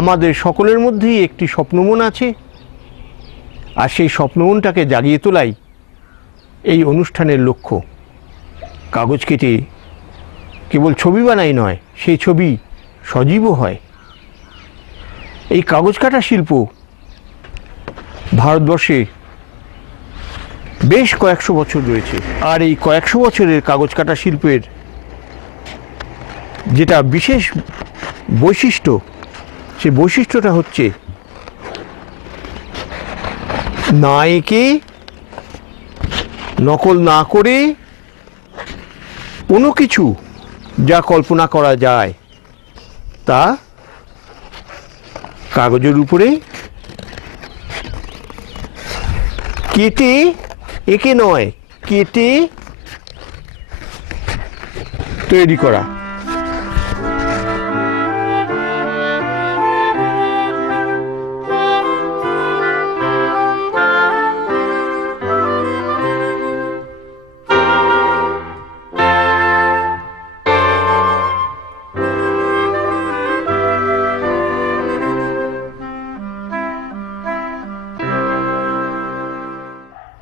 আমাদের সকলের মধ্যেই একটি স্বপ্নমন আছে, আর সেই স্বপ্নমনটাকে জাগিয়ে তোলাই এই অনুষ্ঠানের লক্ষ্য। কাগজ কেটে কেবল ছবি বানাই নয়, সেই ছবি সজীবও হয়। এই কাগজ কাটা শিল্প ভারতবর্ষে বেশ কয়েকশো বছর রয়েছে, আর এই কয়েকশো বছরের কাগজ কাটা শিল্পের যেটা বিশেষ বৈশিষ্ট্য, সে বৈশিষ্ট্যটা হচ্ছে না এঁকে, নকল না করে কোনো কিছু যা কল্পনা করা যায় তা কাগজের উপরে কেটে, এঁকে নয়, কেটে তৈরি করা।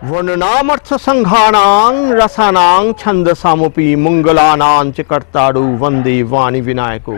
वर्णनामर्थ संघानां रसानां छंदसामपि मंगलानां च कर्तारु वंदे वाणी विनायको।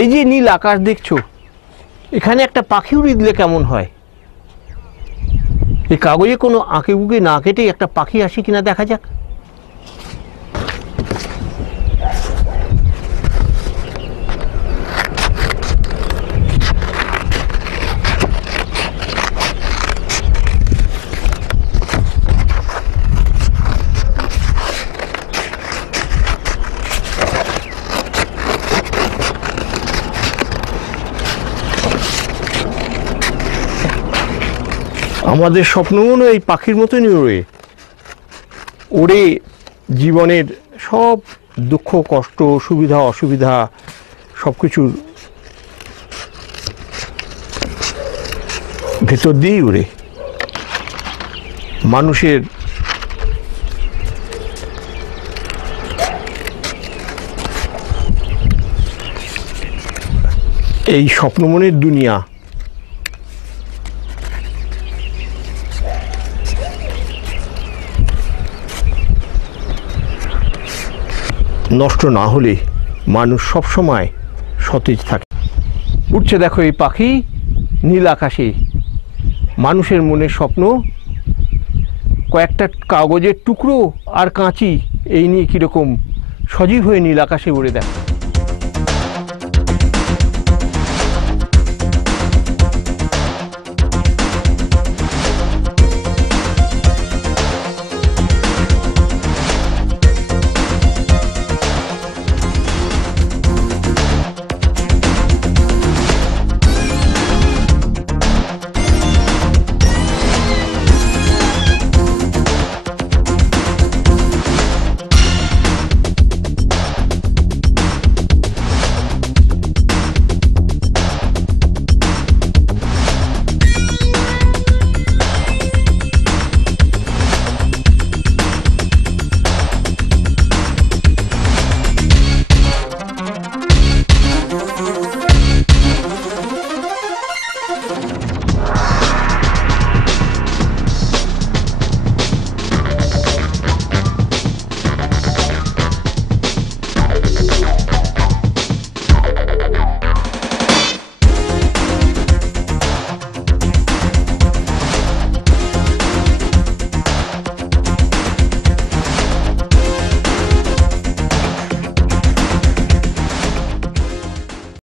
এই যে নীল আকাশ দেখছো, এখানে একটা পাখি উড়ে দিলে কেমন হয়? এই কাগজে কোনো আঁকে বুকে না কেটে একটা পাখি আসে কিনা দেখা যাক। আমাদের স্বপ্নমন এই পাখির মতনই ওড়ে, ওড়ে জীবনের সব দুঃখ কষ্ট সুবিধা অসুবিধা সব কিছুর ভেতর দিয়েই ওড়ে। মানুষের এই স্বপ্নমনের দুনিয়া নষ্ট না হলে মানুষ সব সময় সতেজ থাকে। উঠছে দেখো এই পাখি নীল আকাশে। মানুষের মনের স্বপ্ন কয়েকটা কাগজের টুকরো আর কাঁচি, এই নিয়ে কীরকম সজীব হয়ে নীল আকাশে উড়ে দেখো।